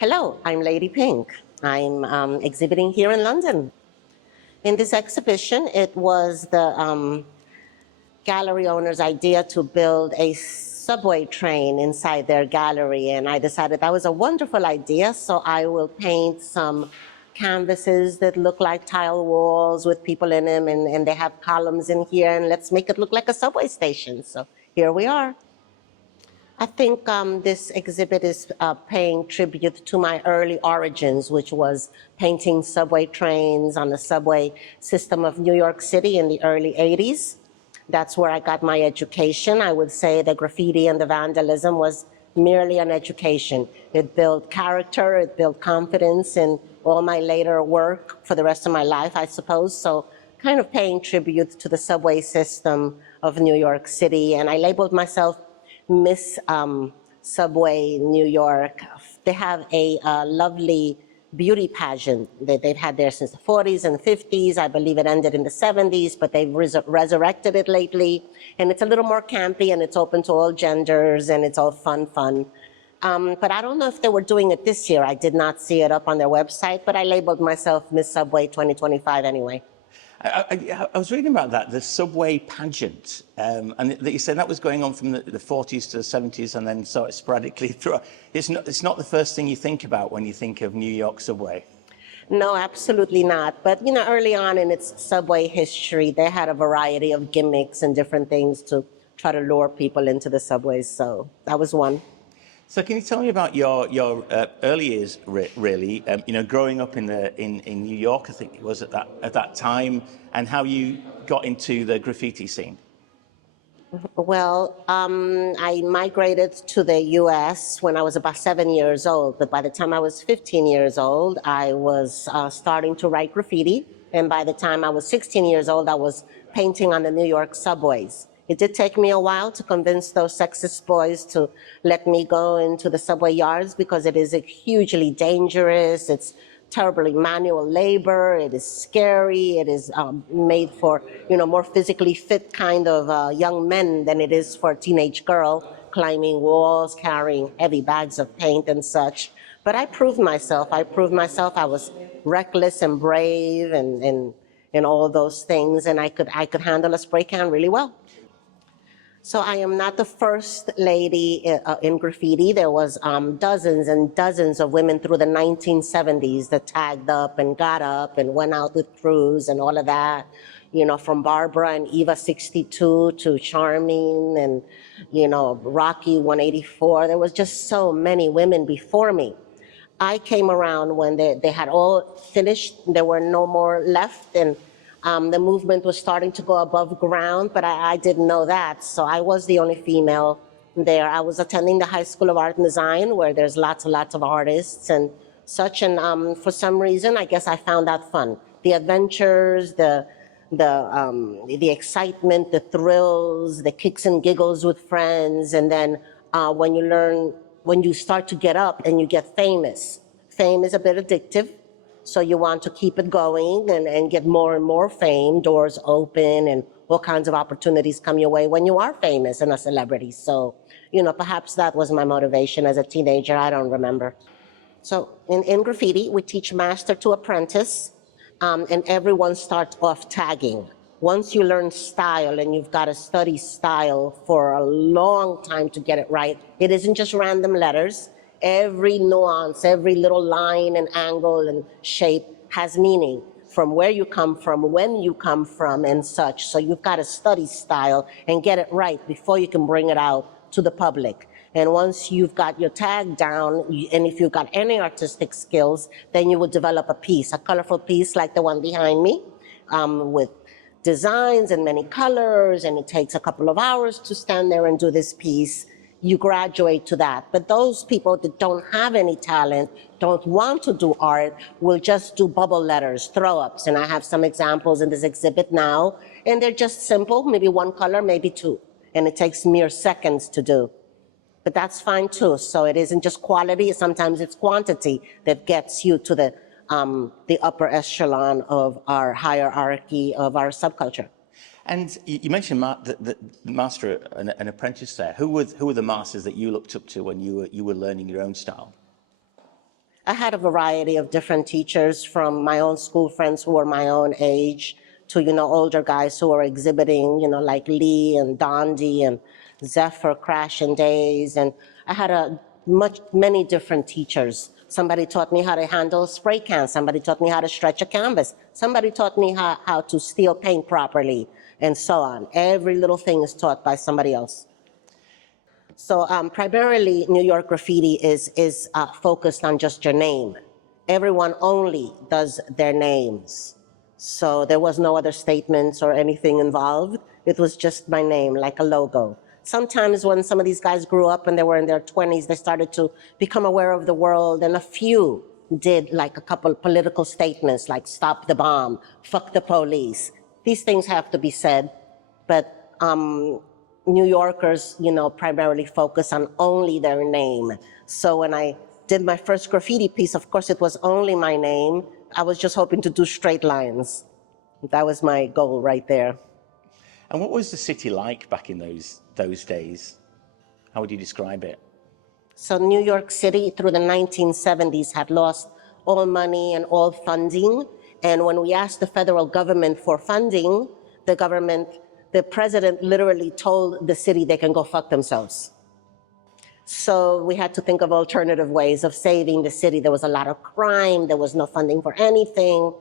Hello, I'm Lady Pink. I'm exhibiting here in London. In this exhibition, it was the gallery owner's idea to build a subway train inside their gallery, and I decided that was a wonderful idea, so I will paint some canvases that look like tile walls with people in them, and they have columns in here, and let's make it look like a subway station. So here we are. I think this exhibit is paying tribute to my early origins, which was painting subway trains on the subway system of New York City in the early 80s. That's where I got my education. I would say the graffiti and the vandalism was merely an education. It built character, it built confidence in all my later work for the rest of my life, I suppose. So kind of paying tribute to the subway system of New York City. And I labeled myself Miss Subway New York. They have a lovely beauty pageant that they've had there since the 40s and 50s. I believe it ended in the 70s, but they've resurrected it lately. And it's a little more campy, and it's open to all genders, and it's all fun. But I don't know if they were doing it this year. I did not see it up on their website, but I labeled myself Miss Subway 2025 anyway. I was reading about that, the subway pageant, and that you said that was going on from the 40s to the 70s and then sort of sporadically through. It's not the first thing you think about when you think of New York subway. No, absolutely not. But, you know, early on in its subway history, they had a variety of gimmicks and different things to try to lure people into the subways. So that was one. So can you tell me about your early years, really? You know, growing up in New York, I think it was at that time, and how you got into the graffiti scene. Well, I migrated to the U.S. when I was about 7 years old, but by the time I was 15 years old, I was starting to write graffiti, and by the time I was 16 years old, I was painting on the New York subways. It did take me a while to convince those sexist boys to let me go into the subway yards because it is hugely dangerous. It's terribly manual labor. It is scary. It is made for, you know, more physically fit kind of young men than it is for a teenage girl climbing walls, carrying heavy bags of paint and such. But I proved myself. I was reckless and brave and all those things, and I could handle a spray can really well. So I am not the first lady in graffiti. There was dozens and dozens of women through the 1970s that tagged up and got up and went out with crews and all of that. You know, from Barbara and Eva 62 to Charming and, you know, Rocky 184. There was just so many women before me. I came around when they had all finished. There were no more left, and the movement was starting to go above ground, but I didn't know that. So I was the only female there. I was attending the High School of Art and Design, where there's lots and lots of artists and such. And for some reason, I guess I found that fun. The adventures, the excitement, the thrills, the kicks and giggles with friends. And then when you start to get up and you get famous, fame is a bit addictive. So you want to keep it going and get more and more fame, doors open, and all kinds of opportunities come your way when you are famous and a celebrity. So, you know, perhaps that was my motivation as a teenager. I don't remember. So in graffiti, we teach master to apprentice, and everyone starts off tagging. Once you learn style, and you've got to study style for a long time to get it right, it isn't just random letters. Every nuance, every little line and angle and shape has meaning from where you come from, when you come from, and such. So you've got to study style and get it right before you can bring it out to the public. And once you've got your tag down, and if you've got any artistic skills, then you would develop a piece, a colorful piece like the one behind me, with designs and many colors, and it takes a couple of hours to stand there and do this piece. You graduate to that. But those people that don't have any talent, don't want to do art, will just do bubble letters, throw-ups. And I have some examples in this exhibit now, and they're just simple, maybe one color, maybe two. And it takes mere seconds to do. But that's fine too. So it isn't just quality, sometimes it's quantity that gets you to the upper echelon of our hierarchy of our subculture. And you mentioned the master and apprentice there. Who were the masters that you looked up to when you were learning your own style? I had a variety of different teachers, from my own school friends who were my own age to, older guys who were exhibiting, like Lee and Dondi and Zephyr, Crash and Days. And I had many different teachers. Somebody taught me how to handle a spray can. Somebody taught me how to stretch a canvas. Somebody taught me how to steal paint properly, and so on. Every little thing is taught by somebody else. So primarily, New York Graffiti is focused on just your name. Everyone only does their names. So there was no other statements or anything involved. It was just my name, like a logo. Sometimes when some of these guys grew up and they were in their 20s, they started to become aware of the world, and a few did like a couple political statements like stop the bomb, fuck the police. These things have to be said, but New Yorkers, primarily focus on only their name. So when I did my first graffiti piece, of course it was only my name. I was just hoping to do straight lines. That was my goal right there. And what was the city like back in those days? How would you describe it? So New York City through the 1970s had lost all money and all funding. And when we asked the federal government for funding, the president literally told the city they can go fuck themselves. So we had to think of alternative ways of saving the city. There was a lot of crime. There was no funding for anything.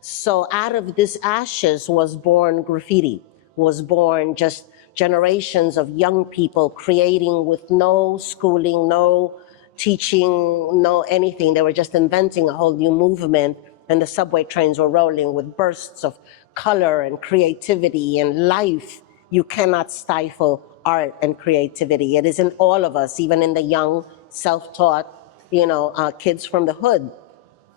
So out of this ashes was born graffiti, was born just generations of young people creating with no schooling, no teaching, no anything. They were just inventing a whole new movement, and the subway trains were rolling with bursts of color and creativity and life. You cannot stifle art and creativity. It is in all of us, even in the young, self-taught, kids from the hood.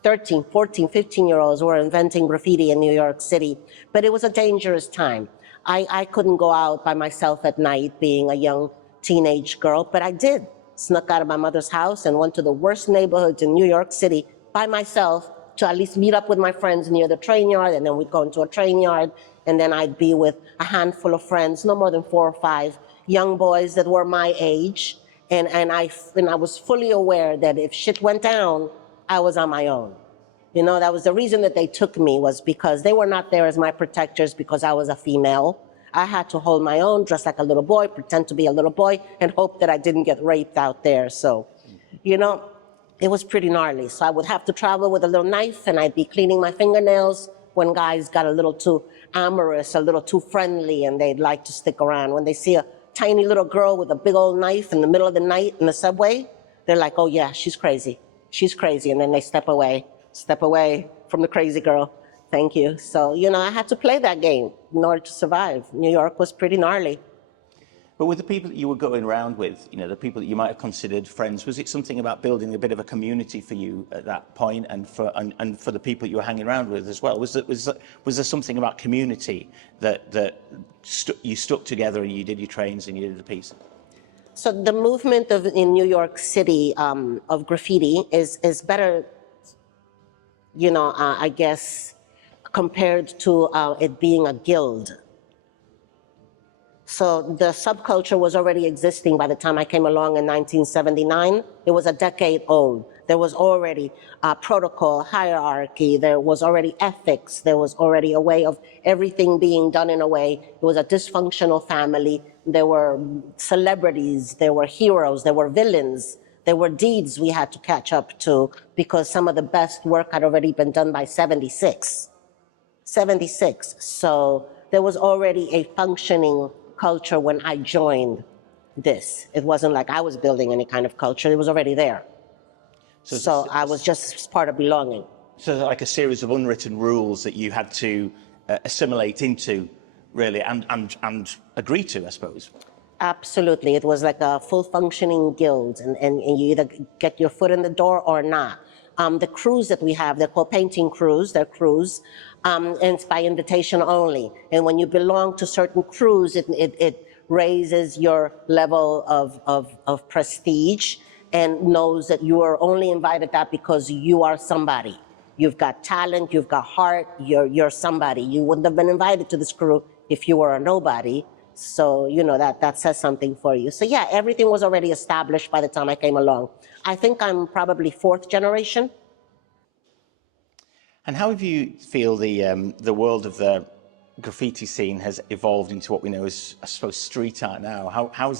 13, 14, 15-year-olds were inventing graffiti in New York City. But it was a dangerous time. I couldn't go out by myself at night being a young teenage girl, but I did. Snuck out of my mother's house and went to the worst neighborhoods in New York City by myself to at least meet up with my friends near the train yard, and then we'd go into a train yard, and then I'd be with a handful of friends, no more than 4 or 5 young boys that were my age, and I was fully aware that if shit went down, I was on my own. That was the reason that they took me, was because they were not there as my protectors because I was a female. I had to hold my own, dress like a little boy, pretend to be a little boy, and hope that I didn't get raped out there. So, it was pretty gnarly. So I would have to travel with a little knife, and I'd be cleaning my fingernails when guys got a little too amorous, a little too friendly, and they'd like to stick around. When they see a tiny little girl with a big old knife in the middle of the night in the subway, they're like, oh yeah, she's crazy. She's crazy. And then they step away from the crazy girl. Thank you. So, I had to play that game in order to survive. New York was pretty gnarly. But with the people that you were going around with, the people that you might have considered friends, was it something about building a bit of a community for you at that point, and for the people you were hanging around with as well? Was there something about community that you stuck together and you did your trains and you did the piece? So the movement in New York City of graffiti is better, I guess, compared to it being a guild. So the subculture was already existing by the time I came along in 1979. It was a decade old. There was already protocol, hierarchy. There was already ethics. There was already a way of everything being done in a way. It was a dysfunctional family. There were celebrities. There were heroes. There were villains. There were deeds we had to catch up to because some of the best work had already been done by 76. So there was already a functioning culture when I joined this. It wasn't like I was building any kind of culture. It was already there. So I was just part of belonging. So like a series of unwritten rules that you had to assimilate into, really, and agree to, I suppose. Absolutely. It was like a full functioning guild, and you either get your foot in the door or not. The crews that we have, they're called painting crews, they're crews, and it's by invitation only. And when you belong to certain crews, it raises your level of prestige and knows that you are only invited that because you are somebody. You've got talent, you've got heart, you're somebody. You wouldn't have been invited to this crew if you were a nobody. So, that says something for you. So yeah, everything was already established by the time I came along. I think I'm probably 4th generation And how have you feel the world of the graffiti scene has evolved into what we know as, I suppose, street art now? How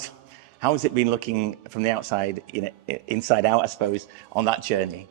has it been looking from the outside, inside out, I suppose, on that journey?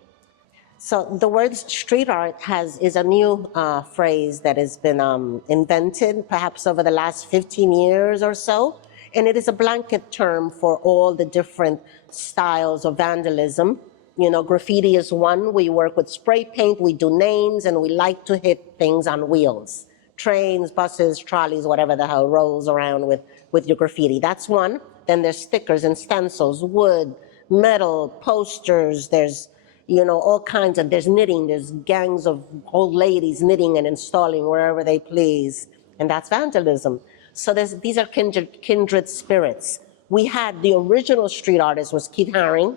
So the word street art is a new phrase that has been invented perhaps over the last 15 years or so. And it is a blanket term for all the different styles of vandalism. You know, graffiti is one. We work with spray paint, we do names, and we like to hit things on wheels. Trains, buses, trolleys, whatever the hell rolls around with your graffiti. That's one. Then there's stickers and stencils, wood, metal, posters, there's, you know, all kinds of, there's knitting, there's gangs of old ladies knitting and installing wherever they please. And that's vandalism. So these are kindred spirits. We had the original street artist was Keith Haring,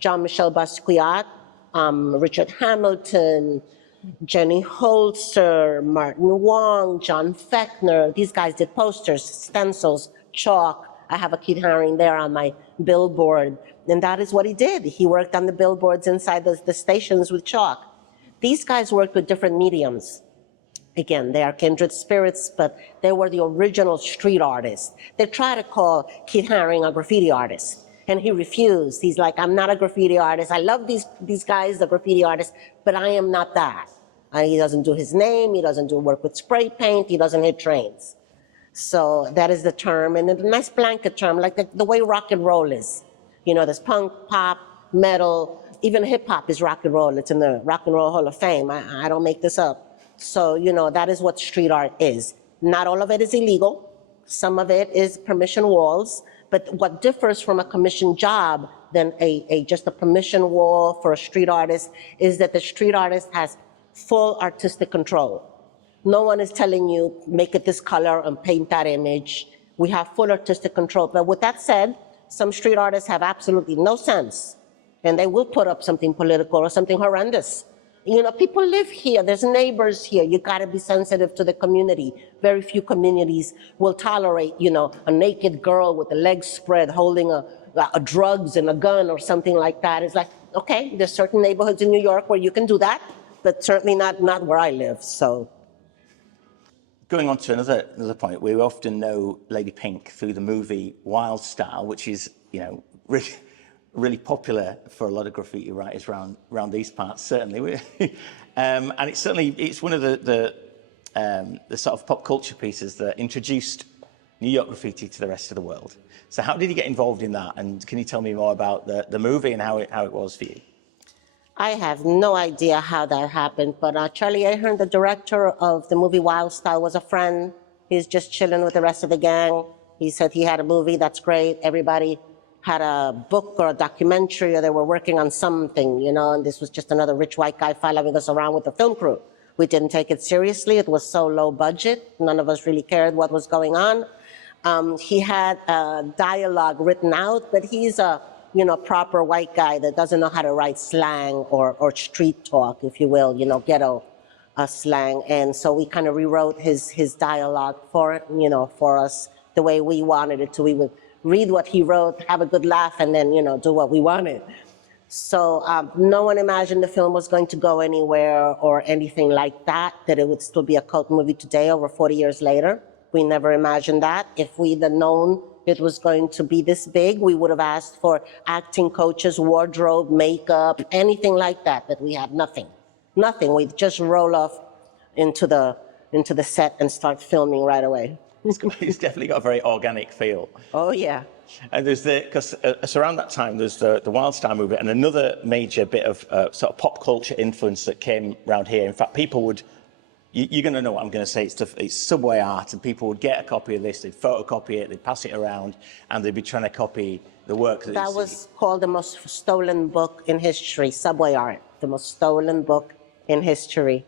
Jean-Michel Basquiat, Richard Hamilton, Jenny Holzer, Martin Wong, John Fechner. These guys did posters, stencils, chalk. I have a Keith Haring there on my billboard. And that is what he did. He worked on the billboards inside the stations with chalk. These guys worked with different mediums. Again, they are kindred spirits, but they were the original street artists. They try to call Keith Haring a graffiti artist, and he refused. He's like, I'm not a graffiti artist. I love these guys, the graffiti artists, but I am not that. He doesn't do his name. He doesn't do work with spray paint. He doesn't hit trains. So that is the term, and a nice blanket term, like the way rock and roll is. You know, there's punk, pop, metal, even hip hop is rock and roll. It's in the Rock and Roll Hall of Fame. I don't make this up. So, you know, that is what street art is. Not all of it is illegal. Some of it is permission walls. But what differs from a commission job than just a permission wall for a street artist is that the street artist has full artistic control. No one is telling you, make it this color and paint that image. We have full artistic control. But with that said, some street artists have absolutely no sense, and they will put up something political or something horrendous. You know, people live here. There's neighbors here. You got to be sensitive to the community. Very few communities will tolerate, you know, a naked girl with the legs spread holding a drugs and a gun or something like that. It's like, okay, there's certain neighborhoods in New York where you can do that, but certainly not where I live. So, going on to another point, we often know Lady Pink through the movie Wild Style, which is, you know, really popular for a lot of graffiti writers around these parts, certainly. And it's one of the sort of pop culture pieces that introduced New York graffiti to the rest of the world. So how did you get involved in that? And can you tell me more about the movie and how it was for you? I have no idea how that happened, but Charlie Ahern, the director of the movie Wild Style, was a friend. He's just chilling with the rest of the gang. He said he had a movie, that's great. Everybody had a book or a documentary, or they were working on something, you know, and this was just another rich white guy following us around with the film crew. We didn't take it seriously. It was so low budget. None of us really cared what was going on. He had dialogue written out, but he's a, you know, proper white guy that doesn't know how to write slang or street talk, if you will, you know, ghetto slang. And so we kind of rewrote his dialogue for it, you know, for us the way we wanted it to. We would read what he wrote, have a good laugh, and then, you know, do what we wanted. So no one imagined the film was going to go anywhere or anything like that, that it would still be a cult movie today, over 40 years later. We never imagined that. If we'd have known it was going to be this big, we would have asked for acting coaches, wardrobe, makeup, anything like that, but we had nothing. Nothing. We'd just roll off into the set and start filming right away. It's definitely got a very organic feel. Oh, yeah. And there's because around that time, there's the Wild Style movie, and another major bit of sort of pop culture influence that came around here. In fact, people would, you're going to know what I'm going to say, it's subway art, and people would get a copy of this, they'd photocopy it, they'd pass it around, and they'd be trying to copy the work. That was called the most stolen book in history, subway art, the most stolen book in history.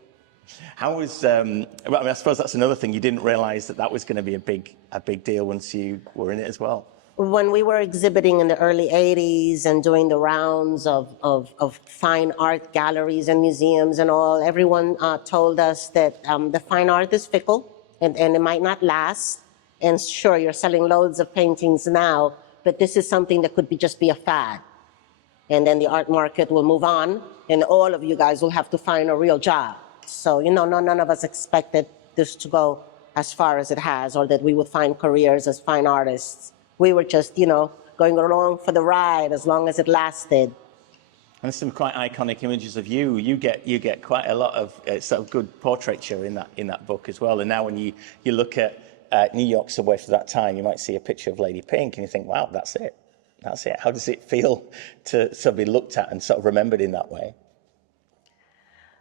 How was, I suppose that's another thing, you didn't realize that was going to be a big deal once you were in it as well. When we were exhibiting in the early 80s and doing the rounds of fine art galleries and museums and all, everyone told us that the fine art is fickle and it might not last. And sure, you're selling loads of paintings now, but this is something that could just be a fad. And then the art market will move on and all of you guys will have to find a real job. So, none of us expected this to go as far as it has, or that we would find careers as fine artists. We were just, going along for the ride as long as it lasted. And there's some quite iconic images of you. You get quite a lot of sort of good portraiture in that book as well. And now when you look at New York subway for that time, you might see a picture of Lady Pink and you think, wow, that's it. That's it. How does it feel to sort of be looked at and sort of remembered in that way?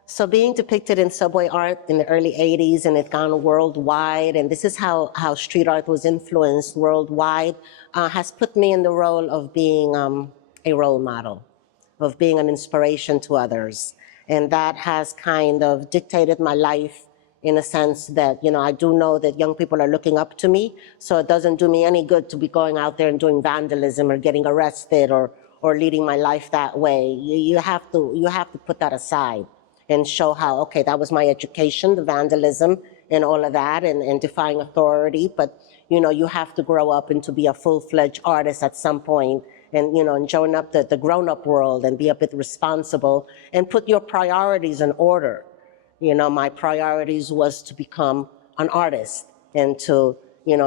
So being depicted in subway art in the early 80s, and it gone worldwide, and this is how street art was influenced worldwide, has put me in the role of being a role model, of being an inspiration to others. And that has kind of dictated my life in a sense that, I do know that young people are looking up to me, so it doesn't do me any good to be going out there and doing vandalism or getting arrested or leading my life that way. You have to put that aside and show how, okay, that was my education, the vandalism and all of that, and defying authority. But, you have to grow up and to be a full-fledged artist at some point, and, and join up the grown-up world and be a bit responsible and put your priorities in order. My priorities was to become an artist and to,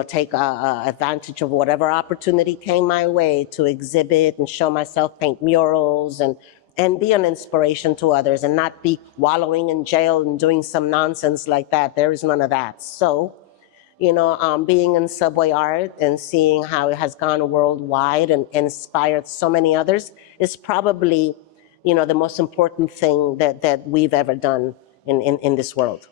take advantage of whatever opportunity came my way to exhibit and show myself, paint murals, and be an inspiration to others, and not be wallowing in jail and doing some nonsense like that. There is none of that. So, being in subway art and seeing how it has gone worldwide and inspired so many others is probably, the most important thing that we've ever done in this world.